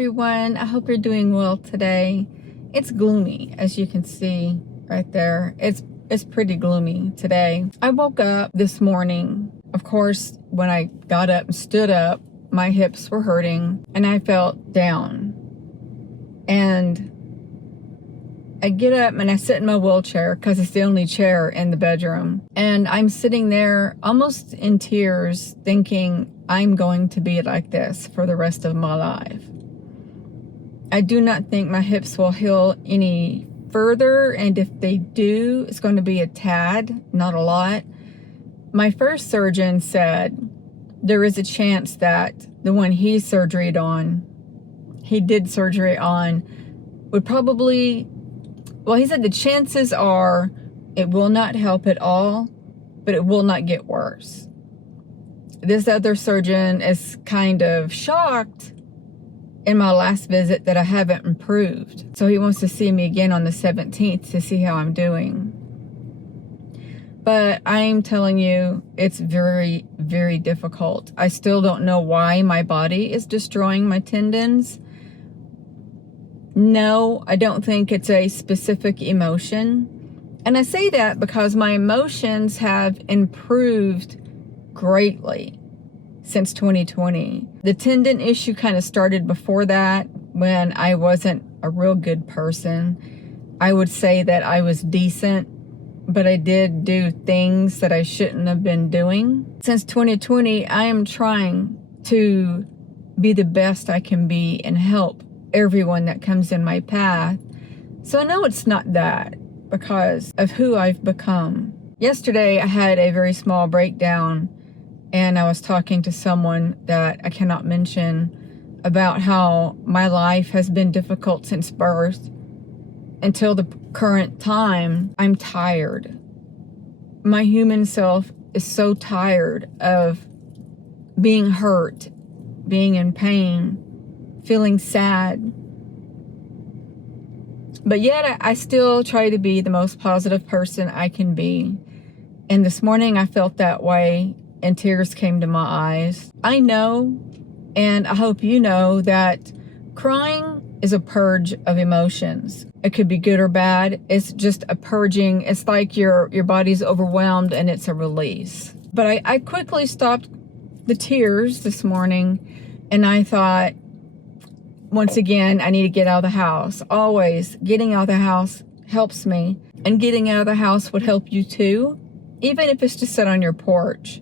everyone. I hope you're doing well today. It's gloomy, as you can see right there. It's pretty gloomy today. I woke up this morning. Of course, when I got up and stood up, my hips were hurting and I felt down. And I get up and I sit in my wheelchair because it's the only chair in the bedroom. And I'm sitting there almost in tears thinking I'm going to be like this for the rest of my life. I do not think my hips will heal any further. And if they do, it's going to be a tad, not a lot. My first surgeon said there is a chance that the one he did surgery on, would probably, well, he said the chances are it will not help at all, but it will not get worse. This other surgeon is kind of shocked in my last visit that I haven't improved. So he wants to see me again on the 17th to see how I'm doing. But I'm telling you, it's very, very difficult. I still don't know why my body is destroying my tendons. No, I don't think it's a specific emotion. And I say that because my emotions have improved greatly since 2020. The tendon issue kind of started before that when I wasn't a real good person. I would say that I was decent, but I did do things that I shouldn't have been doing. Since 2020, I am trying to be the best I can be and help everyone that comes in my path. So I know it's not that because of who I've become. Yesterday, I had a very small breakdown and I was talking to someone that I cannot mention about how my life has been difficult since birth until the current time. I'm tired. My human self is so tired of being hurt, being in pain, feeling sad. But yet I still try to be the most positive person I can be. And this morning I felt that way and tears came to my eyes. I know, and I hope you know, that crying is a purge of emotions. It could be good or bad. It's just a purging. It's like your body's overwhelmed and it's a release. But I quickly stopped the tears this morning and I thought, once again, I need to get out of the house. Always getting out of the house helps me. And getting out of the house would help you too, even if it's to sit on your porch.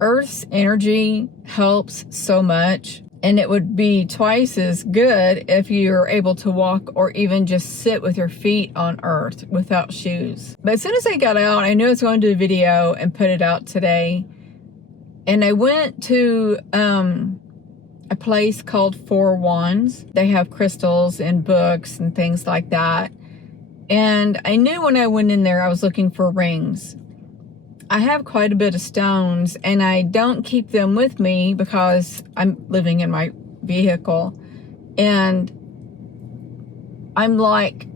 Earth's energy helps so much, and it would be twice as good if you're able to walk or even just sit with your feet on earth without shoes. But as soon as I got out, I knew I was going to do a video and put it out today. And I went to a place called Four Wands. They have crystals and books and things like that. And I knew when I went in there, I was looking for rings. I have quite a bit of stones and I don't keep them with me because I'm living in my vehicle. And I'm like,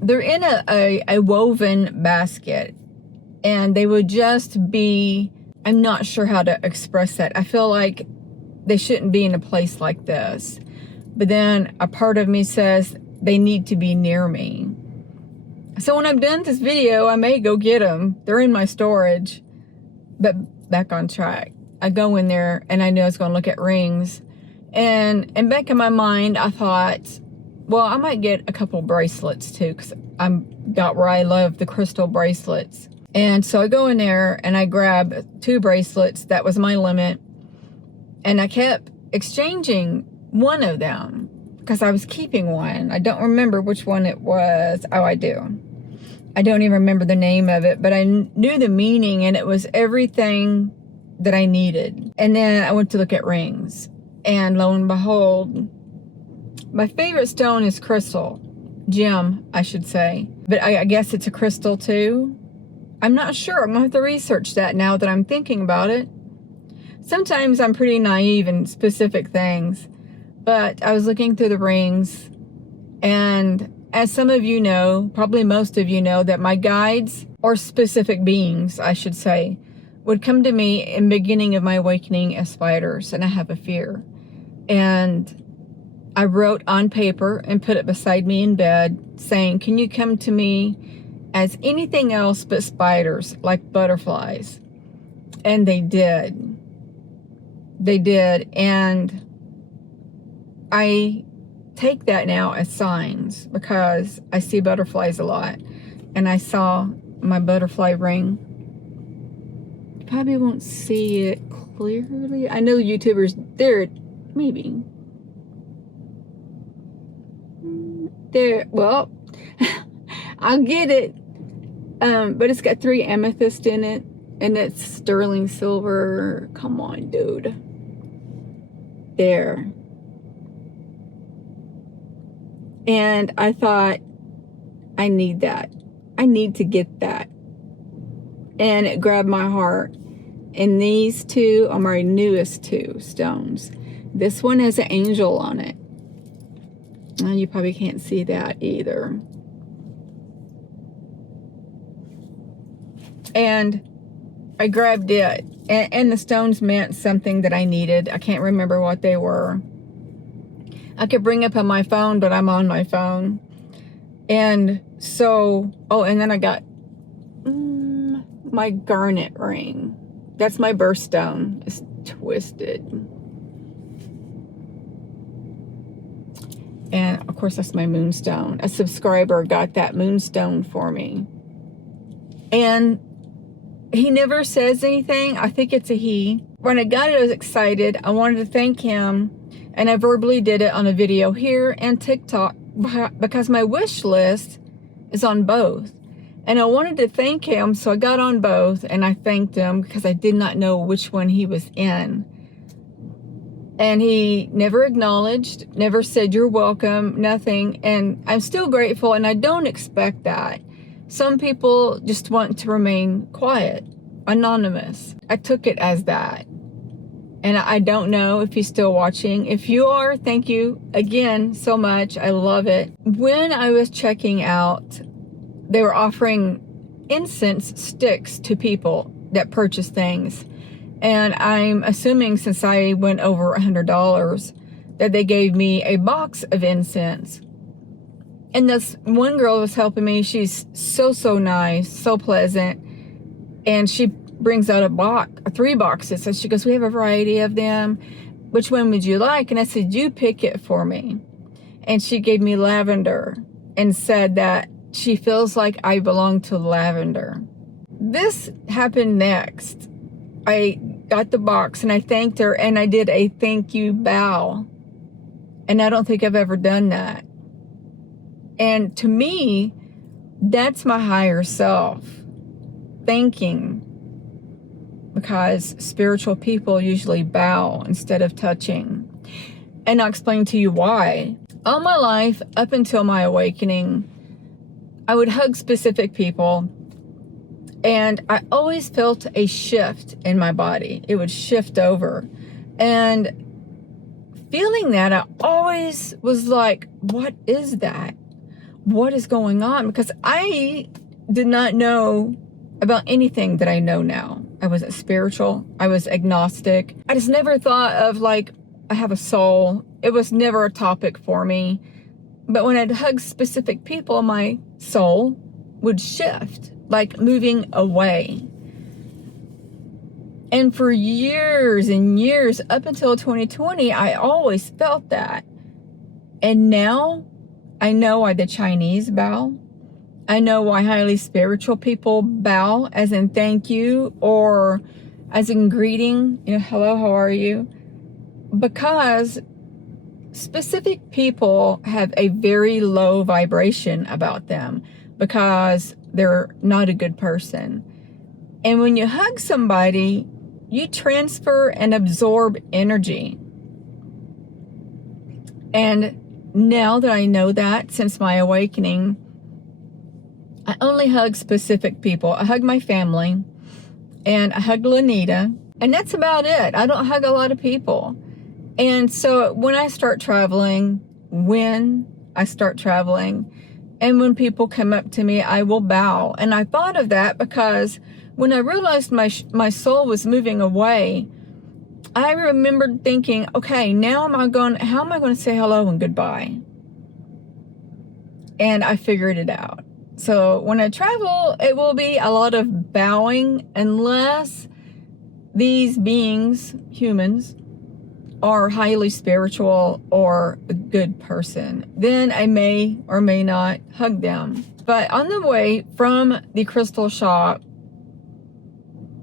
they're in a woven basket and they would just be, I'm not sure how to express that. I feel like they shouldn't be in a place like this. But then a part of me says they need to be near me. So when I'm done this video, I may go get them. They're in my storage. But back on track. I go in there and I knew I was going to look at rings. And back in my mind, I thought, well, I might get a couple bracelets too, because I'm got where I love the crystal bracelets. And so I go in there and I grab 2 bracelets. That was my limit. And I kept exchanging one of them because I was keeping one. I don't remember which one it was. Oh, I do. I don't even remember the name of it, but I knew the meaning and it was everything that I needed. And then I went to look at rings and lo and behold, my favorite stone is crystal. Gem, I should say. But I guess it's a crystal too. I'm not sure. I'm gonna have to research that now that I'm thinking about it. Sometimes I'm pretty naive in specific things, but I was looking through the rings, and as some of you know, probably most of you know, that my guides, or specific beings, I should say, would come to me in the beginning of my awakening as spiders, and I have a fear. And I wrote on paper and put it beside me in bed saying, can you come to me as anything else but spiders, like butterflies? And they did. They did. And I take that now as signs because I see butterflies a lot. And I saw my butterfly ring. You probably won't see it clearly. I know YouTubers, there, maybe. There, well, I'll get it. But it's got 3 amethysts in it. And it's sterling silver. Come on, dude. There. And I thought, I need that. I need to get that. And it grabbed my heart. And these 2 are my newest 2 stones. This one has an angel on it. And you probably can't see that either. And I grabbed it, and the stones meant something that I needed. I can't remember what they were. I could bring up on my phone, but I'm on my phone. And so, oh, and then I got my garnet ring. That's my birthstone. It's twisted. And of course, that's my moonstone. A subscriber got that moonstone for me. And he never says anything. I think it's a he. When I got it, I was excited. I wanted to thank him. And I verbally did it on a video here and TikTok because my wish list is on both. And I wanted to thank him, so I got on both and I thanked him because I did not know which one he was in. And he never acknowledged, never said you're welcome, nothing. And I'm still grateful, and I don't expect that. Some people just want to remain quiet, anonymous. I took it as that. And I don't know if he's still watching. If you are, thank you again so much. I love it. When I was checking out, they were offering incense sticks to people that purchase things. And I'm assuming since I went over $100 that they gave me a box of incense. And this one girl was helping me. She's so nice, so pleasant. And she brings out a box, 3 boxes. So she goes, we have a variety of them. Which one would you like? And I said, you pick it for me. And she gave me lavender and said that she feels like I belong to lavender. This happened next. I got the box and I thanked her and I did a thank you bow. And I don't think I've ever done that. And to me, that's my higher self thanking, because spiritual people usually bow instead of touching. And I'll explain to you why. All my life, up until my awakening, I would hug specific people, and I always felt a shift in my body. It would shift over. And feeling that, I always was like, what is that? What is going on? Because I did not know about anything that I know now. I wasn't spiritual. I was agnostic. I just never thought of like, I have a soul. It was never a topic for me. But when I'd hug specific people, my soul would shift, like moving away. And for years and years, up until 2020, I always felt that. And now I know why the Chinese bow. I know why highly spiritual people bow, as in thank you, or as in greeting, you know, hello, how are you? Because specific people have a very low vibration about them because they're not a good person. And when you hug somebody, you transfer and absorb energy. And now that I know that, since my awakening, I only hug specific people. I hug my family, and I hug Lanita, and that's about it. I don't hug a lot of people. And so when I start traveling, and when people come up to me, I will bow. And I thought of that because when I realized my soul was moving away, I remembered thinking, okay, now how am I going to say hello and goodbye? And I figured it out. So when I travel, it will be a lot of bowing unless these beings, humans, are highly spiritual or a good person. Then I may or may not hug them. But on the way from the crystal shop,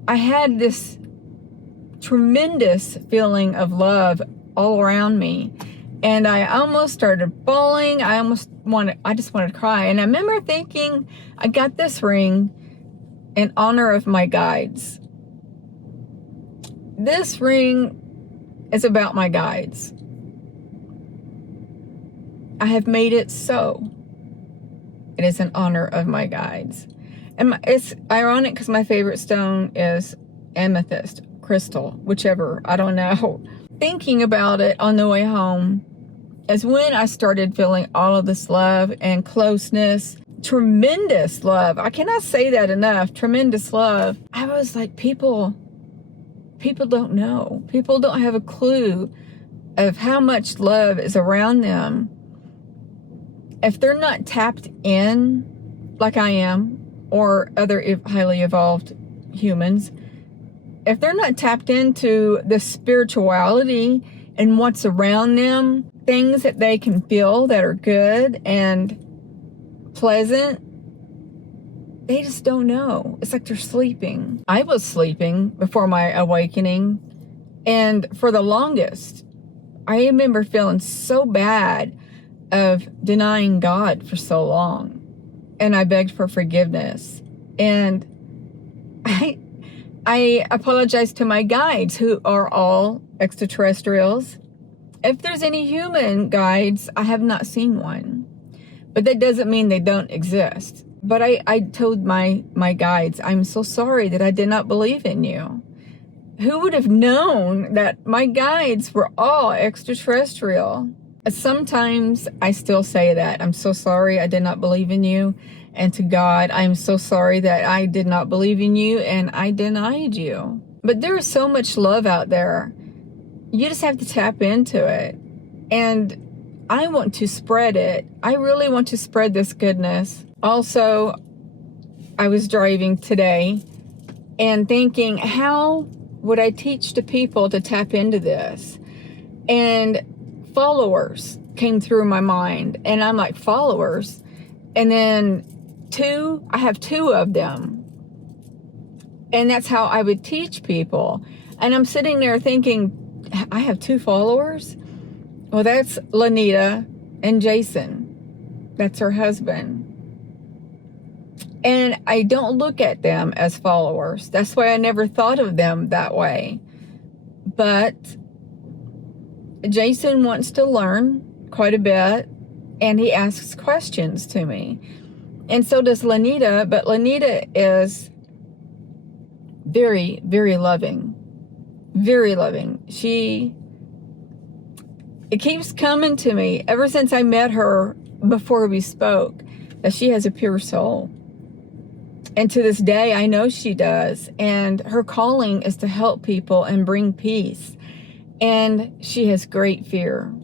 I had this tremendous feeling of love all around me. And I almost started bawling. I just wanted to cry. And I remember thinking, I got this ring in honor of my guides. This ring is about my guides. I have made it so. It is in honor of my guides. And it's ironic because my favorite stone is amethyst, crystal, whichever, I don't know. Thinking about it on the way home is when I started feeling all of this love and closeness, tremendous love. I cannot say that enough, tremendous love. I was like, people don't know. People don't have a clue of how much love is around them. If they're not tapped in like I am, or other highly evolved humans, if they're not tapped into the spirituality and what's around them, things that they can feel that are good and pleasant, they just don't know. It's like they're sleeping. I was sleeping before my awakening, and for the longest, I remember feeling so bad of denying God for so long. And I begged for forgiveness. And I apologized to my guides, who are all extraterrestrials. If there's any human guides, I have not seen one. But that doesn't mean they don't exist. But I told my guides, I'm so sorry that I did not believe in you. Who would have known that my guides were all extraterrestrial? Sometimes I still say that. I'm so sorry I did not believe in you. And to God, I'm so sorry that I did not believe in you and I denied you. But there is so much love out there. You just have to tap into it. And I want to spread it. I really want to spread this goodness. Also, I was driving today and thinking, how would I teach the people to tap into this? And followers came through my mind. And I'm like, followers? And then I have two of them. And that's how I would teach people. And I'm sitting there thinking, I have two followers? Well, that's Lanita and Jason. That's her husband. And I don't look at them as followers. That's why I never thought of them that way. But Jason wants to learn quite a bit, and he asks questions to me. And so does Lanita, but Lanita is very, very loving. Very loving. It keeps coming to me ever since I met her before we spoke, that she has a pure soul. And to this day, I know she does. And her calling is to help people and bring peace. And she has great fear.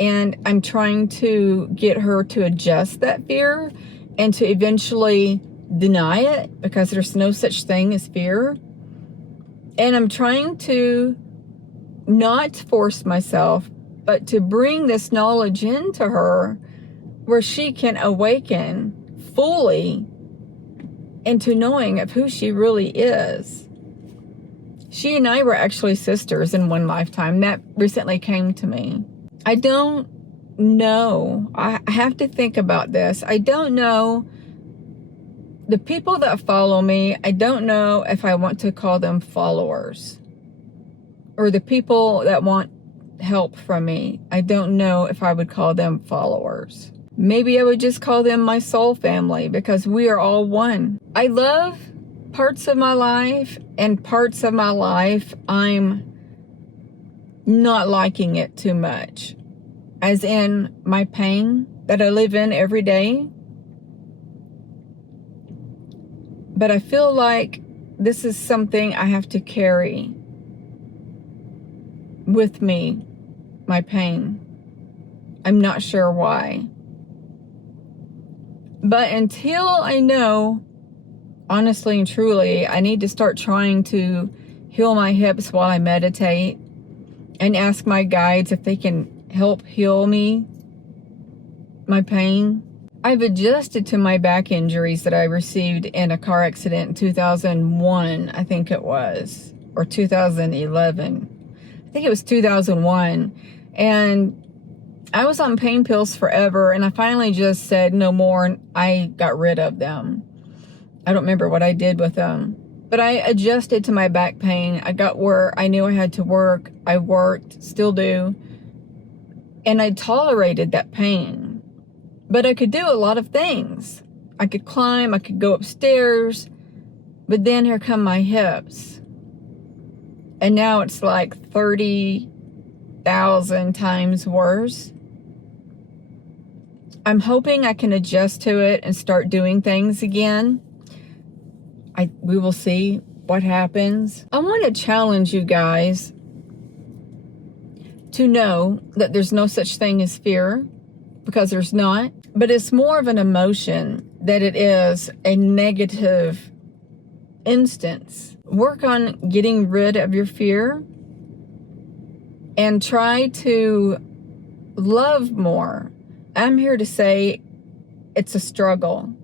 And I'm trying to get her to adjust that fear and to eventually deny it, because there's no such thing as fear. And I'm trying to not force myself, but to bring this knowledge into her where she can awaken fully into knowing of who she really is. She and I were actually sisters in one lifetime. That recently came to me. I don't know. I have to think about this. I don't know. The people that follow me, I don't know if I want to call them followers. Or the people that want help from me, I don't know if I would call them followers. Maybe I would just call them my soul family, because we are all one. I love parts of my life, and parts of my life I'm not liking it too much. As in my pain that I live in every day. But I feel like this is something I have to carry. with me, my pain. I'm not sure why. But until I know, honestly and truly, I need to start trying to heal my hips while I meditate and ask my guides if they can help heal me, my pain. I've adjusted to my back injuries that I received in a car accident in 2001, I think it was, or 2011. I think it was 2001. And I was on pain pills forever, and I finally just said no more, and I got rid of them. I don't remember what I did with them. But I adjusted to my back pain. I got where I knew I had to work. I worked, still do. And I tolerated that pain. But I could do a lot of things. I could climb, I could go upstairs, but then here come my hips. And now it's like 30,000 times worse. I'm hoping I can adjust to it and start doing things again. We will see what happens. I want to challenge you guys to know that there's no such thing as fear, because there's not, but it's more of an emotion that it is a negative instance. Work on getting rid of your fear and try to love more. I'm here to say it's a struggle.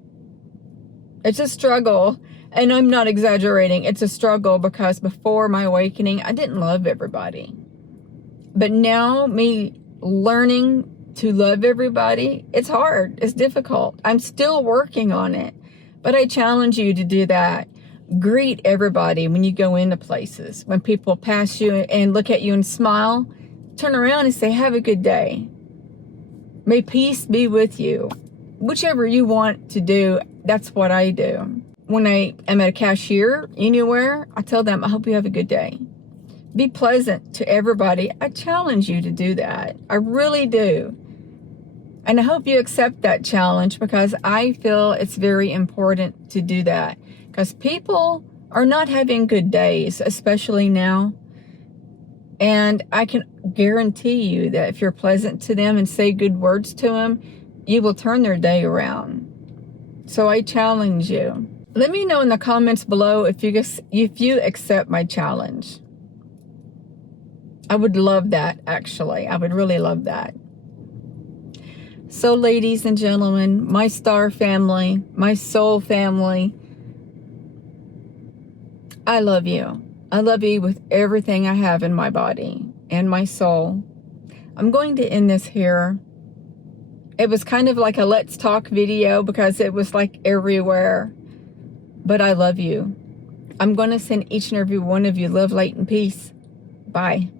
It's a struggle, and I'm not exaggerating. It's a struggle because before my awakening, I didn't love everybody. But now, me learning to love everybody, it's hard, it's difficult. I'm still working on it, but I challenge you to do that. Greet everybody when you go into places. When people pass you and look at you and smile, turn around and say, have a good day. May peace be with you. Whichever you want to do, that's what I do. When I am at a cashier anywhere, I tell them, I hope you have a good day. Be pleasant to everybody. I challenge you to do that. I really do. And I hope you accept that challenge, because I feel it's very important to do that. Because people are not having good days, especially now. And I can guarantee you that if you're pleasant to them and say good words to them, you will turn their day around. So I challenge you. Let me know in the comments below if you accept my challenge. I would love that, actually. I would really love that. So, ladies and gentlemen, my star family, my soul family, I love you. I love you with everything I have in my body and my soul. I'm going to end this here. It was kind of like a let's talk video because it was like everywhere. But I love you. I'm going to send each and every one of you love, light, and peace. Bye.